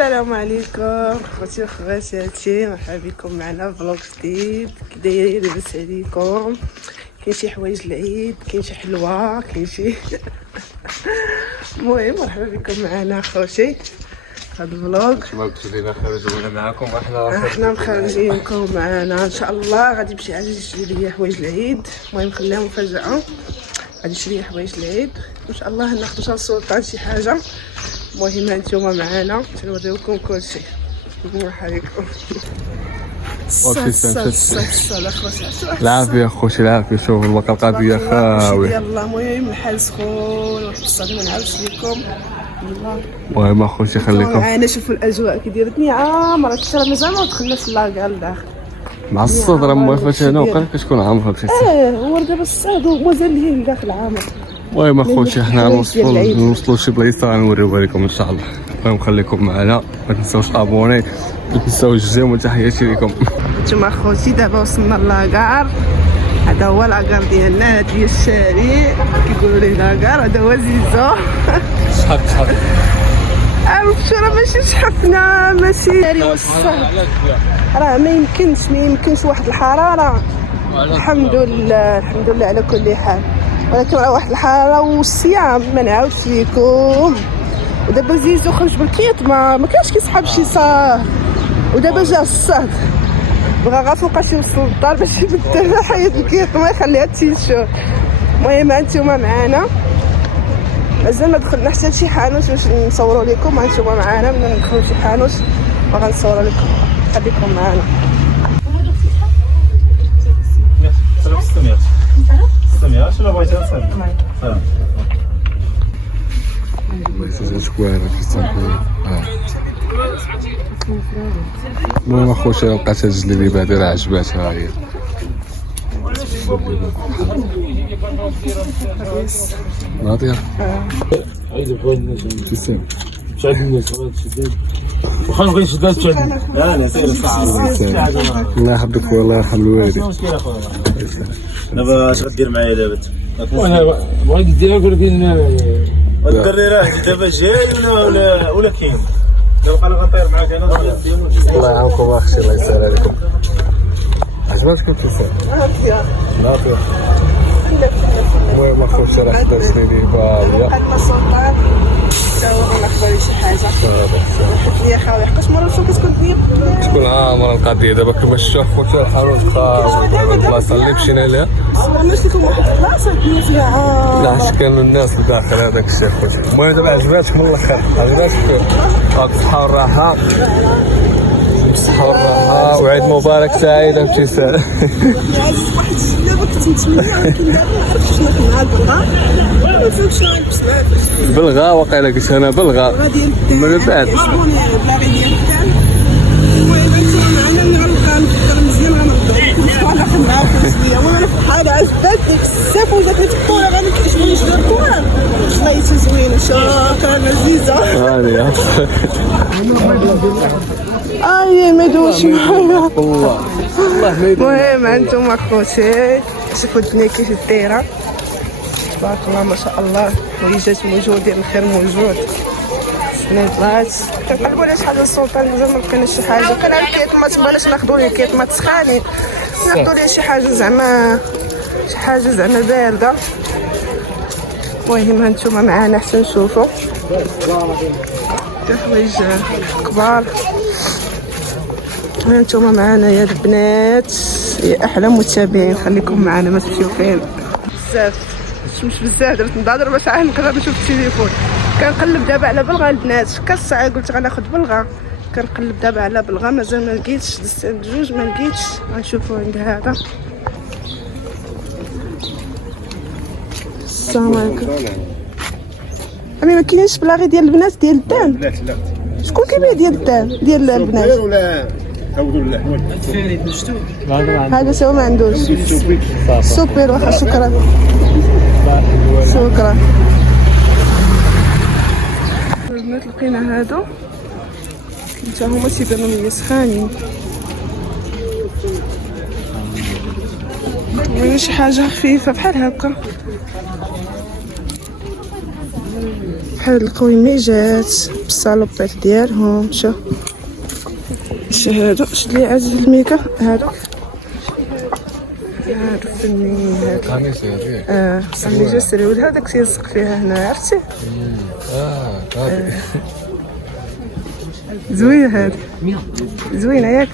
السلام عليكم خوتي وخواتاتي، مرحبا بكم معنا فلوق جديد. كي دايرين؟ لاباس عليكم؟ كاين شي حوايج العيد، كاين شي حلوه، كاين شي المهم مرحبا بكم معنا خوتي هذا الفلوق. كلنا خارجين معكم احنا مخرجينكم معنا ان شاء الله. غادي نمشي عاد نشري ليا حوايج العيد، المهم خليها مفاجاه. غادي نشري حوايج العيد ان شاء الله، ناخذ شي سلطان شي حاجه. المهم هانتوما معنا تنوريوكم كلشي. مرحبا بكم. العافية خوتي، العافية. شوف البقرة ديال خاوية. يلا المهم الحال سخون وحصاد ما نعاودش لكم. المهم اخوتي خليكم معنا. شوفوا الاجواء كي دايرتني عامره. كنت راه مازال ما دخلناش لاكار لداخل مع الصدر. راه موقفات هنا وقال كتكون عامرة بشي ساعة. هو دابا الصاد ومازال ليه لداخل عامر. المهم اخوتي حنا غنوصلوا لشي بلايصه غنوريوها لكم ان شاء الله. المهم خليكم معنا، ما تنساوش ابوني، ما تنساوش الجيم، وتحياتي لكم. نتوما اخوتي دابا وصلنا لاكار. هذا هو لاكار ديالنا، هذا هي الشارع كيقولوا ليه لاكار. هذا هو زيزو. شحال عرفتوا راه ماشي شحفنا، ماشي راه ما يمكنش واحد الحراره. الحمد لله على كل حال، ولكن راه واحد الحراره والصيام ما نعاودش ليكم. ودابا زيزو خرج بالكيط، ما كانش كيسحب شي صار، ودابا جا الصهد بغا غا فوقاش يوصل للدار باش يبدل حياة الكيط، ما يخليها تيشوف. المهم هانتوما معانا، مازال ما دخلنا حتى لشي حانوت باش نصوروا لكم. هانتوما معانا من ندخلوا شي حانوت وغنصوروا لكم. خليكم معانا. 600 شنو بغيتي نصايب؟ بغيتي شكوارع في السامبل. المهم اخوتي لقيت هاد الجليبه هادي راه عجباتها هي. ناضيه عيد بغينا تسلم. شاد الناس وخا نبغي نشدها تشد. انا سير الله يحفظك والله يرحم الوالدين. دابا اش غدير معايا دابا؟ وانا بغيت نديرها ولكن الدري راه دابا جاي ولا كاين؟ دابا انا غنطير معاك انا. الله يعاونكم اختي، الله يسهل عليكم. عجباتكم التسلم؟ ناضيه. المهم اخوتي راه حضرتني لي باويه. خدنا السلطان تا هو غناخذ ليه شي حاجه. حط لي خاوي حقاش مرة الفوق كتكون الدنيا تكون عامره القضيه. دابا كما شفتوا خوتي الحانوت خاوي، البلاصه اللي مشينا لها ماشي تكون واحد البلاصه مزيانه. لا كانوا الناس لداخل هذاك الشيء خوتي. المهم دابا عجباتكم الله خير، عجباتكم. الصحه والراحه، الصحه والراحه، وعيد مبارك سعيد ابتسام. عزيز واحد الشيء كنت متمنى ولكن شنو مع البلغه ما فهمتش نلبس معاك بلغه. واقيلا قلت انا بلغه من بعد شكون باغي ديال الكان. المهم انتما معنا نعرفوا نفكر مزيان غنرجعوا نتفاعلوا معاكم شويه. المهم انا في الحال عجبتني بزاف وجاتني في الكوره. غادي كيعجبني شنو الكوره خليتي زوينه. شكرا لذيذه. هانيه ما يدوش معايا والله ما يدوي. المهم هانتوما خوتي شوفوا الدنيا كيف دايره، تبارك الله ما شاء الله. وليجات موجودين، الخير موجود. سنيبات كنقلبوا على شحال السلطان، مازال ما لقيناش شي حاجه. كان الكيت ما تبغيناش ناخذوا ليه كيت ما تسخاني، ناخذوا ليه شي حاجه زعما بارده. المهم هانتوما معانا حتى نشوفوا حوايج كبار. هانتوما معانا يا البنات يا احلى متابعين. خليكم معنا ما تمشيو فين بزاف. مش بزاف درت نضادر باش عاد نقدر نشوف التليفون. كنقلب دابا على بلغه البنات. كالساعه قلت غناخذ بلغه، كنقلب دابا على بلغه مازال ما لقيتش. دزت عند جوج ما لقيتش، غنشوفوا عند هذا. السلام عليكم. انا ما كاينش بلاغي ديال البنات ديال الدان. لا شكون كيبيع ديال الدان ديال البنات؟ ولا عاودوا اللحم هذا سوا ما عندوش. سوبر واخا. شكرا. البنات لقينا هادو حتى هما تيبانو ليا سخانين. بغينا شي حاجه خفيفه بحال هكا. بحال القويميجات بالصالوبات ديالهم. شوف هادو شد لي عزيز الميكا هادو فنين هادو. قميص هذيك قميجة سريول هذاك تيلصق فيها هنا عرفتي. زوينة هادي زوينة ياك.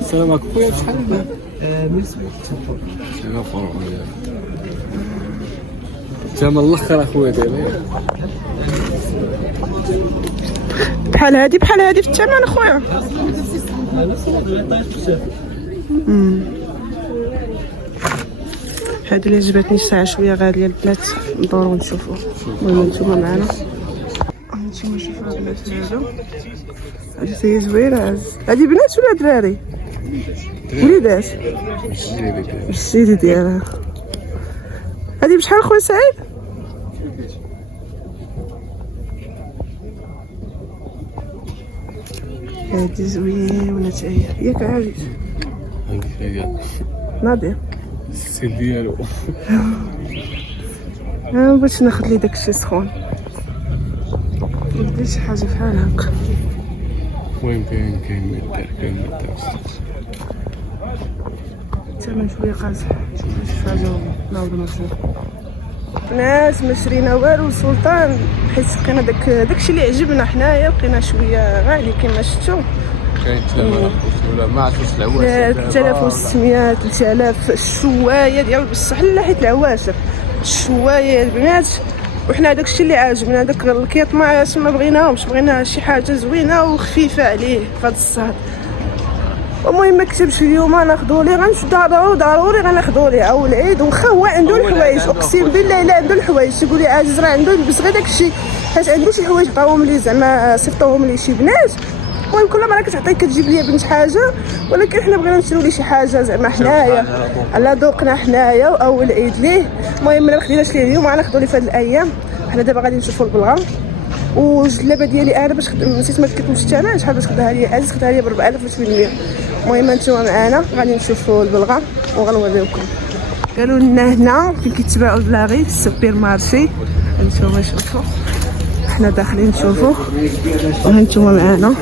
السلام عليكم خويا شحال تما الاخر اخويا ديالي بحال هادي في الثمن اخويا. هادي اللي عجبتني الساعة شوية غالية البنات ندورو نشوفو. المهم نتوما معنا نتوما شوفو البنات هادو. هادي هي زوينة. هادي بنات ولا دراري؟ وليدات السيدي ديالها. هادي بشحال خويا سعيد؟ هادي زوينة تا هي ياك عزيز ناضي السيل ديالو. بغيت ناخد لي داكشي سخون ندير شي حاجة بحال هاكا. المهم كاين ما دار الثمن شوية قاصح. شوف حاجة ناوض نرجعو ناس ما شرينا والو سلطان حيت لقينا داكشي اللي عجبنا حنايا لقينا شوية غالي كما شفتو. كاين 3000 ولا ما عرفتش العواشر 3600 3000 الشوايه ديال بصح لا حيت العواشر الشوايه البنات. وحنا داكشي اللي عاجبنا داك الكيط ما بغيناهمش. بغينا شي حاجه زوينه وخفيفه عليه فهاد الصهد. المهم ما كتبش اليوم ناخذوا ليه غنمشيو ضروري غناخذوا ليه او العيد. واخا هو عنده الحوايج اقسم بالله الا عنده الحوايج. تيقول لي عزيز راه عنده يلبس غير داكشي حيت عنده شي حوايج عطاوهم لي زعما صيفطوهم لي شي بنات. المهم كل مره كتعطيك كتجيب لي بنت حاجه ولكن حنا بغينا نشريو ليه شي حاجه زعما حنايا على ذوقنا حنايا او العيد ليه. المهم ما خديناش ليه اليوم غناخذوا ليه في هاد الايام. حنا دابا غادي نشوفوا البلغم والجلابه ديالي انا باش نسيت ما كتبتش الثمن شحال باش خداها لي عزيز خداها لي ب 4800. المهم انتما معانا غادي نشوفوا البلغم وغنوريوكم. قالوا لنا هنا فين كيتباعوا البلاغي في السوبر مارشي. هانتوما شوفوا حنا داخلين نشوفوا وهانتوما معانا.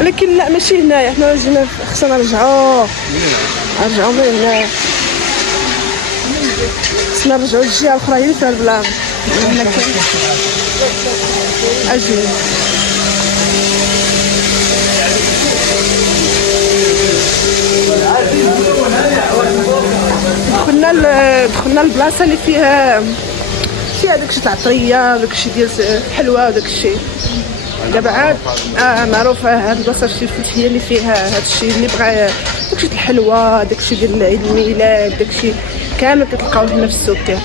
ولكن لا ماشي هنايا. حنا جينا خصنا نرجعو من هنايا. خصنا نرجعو للجهه الاخرى هي اللي فيها البلاغ. هنا كاين اجي دخلنا البلاصه اللي فيها داكشي تاع الطريه داكشي ديال الحلوى وداكشي. دابا عاد معروفه هاد البلاصه شي هي اللي فيها هادشي اللي بغى داكشي الحلوى داكشي ديال عيد الميلاد داكشي كامل كتلقاوه هنا في السوبر.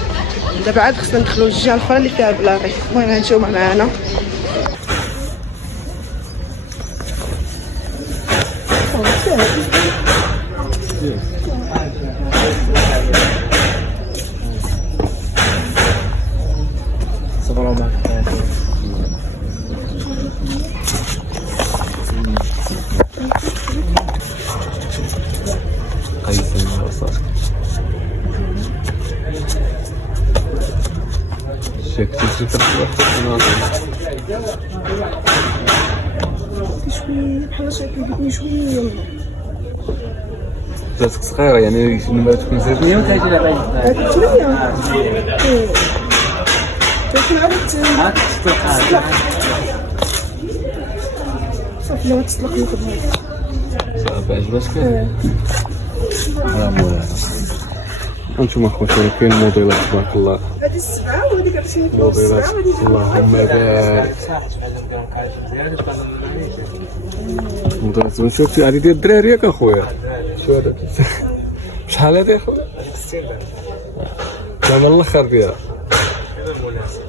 دابا عاد خصنا ندخلوا للجهه الاخرى اللي فيها البلاغي. المهم هانتوما معانا. شويه بحال شكل بدني شويه بلاصتك صغيره يعني شنو تكون زاد 100 وتاجي لا هاك 300 لكن عرفت صافي لو تطلق ناخذ صافي عجبتك مولانا. انتم اخوتي كاين موديلات تبارك الله. هذه السبعه وهذيك عرفتي موديلات اللهم بارك. موديلات شوف هذه ديال الدراري ياك اخويا. شو هذا شحال هادي اخويا؟ 60 درهم زعما الاخر ديالها. هذا مناسب.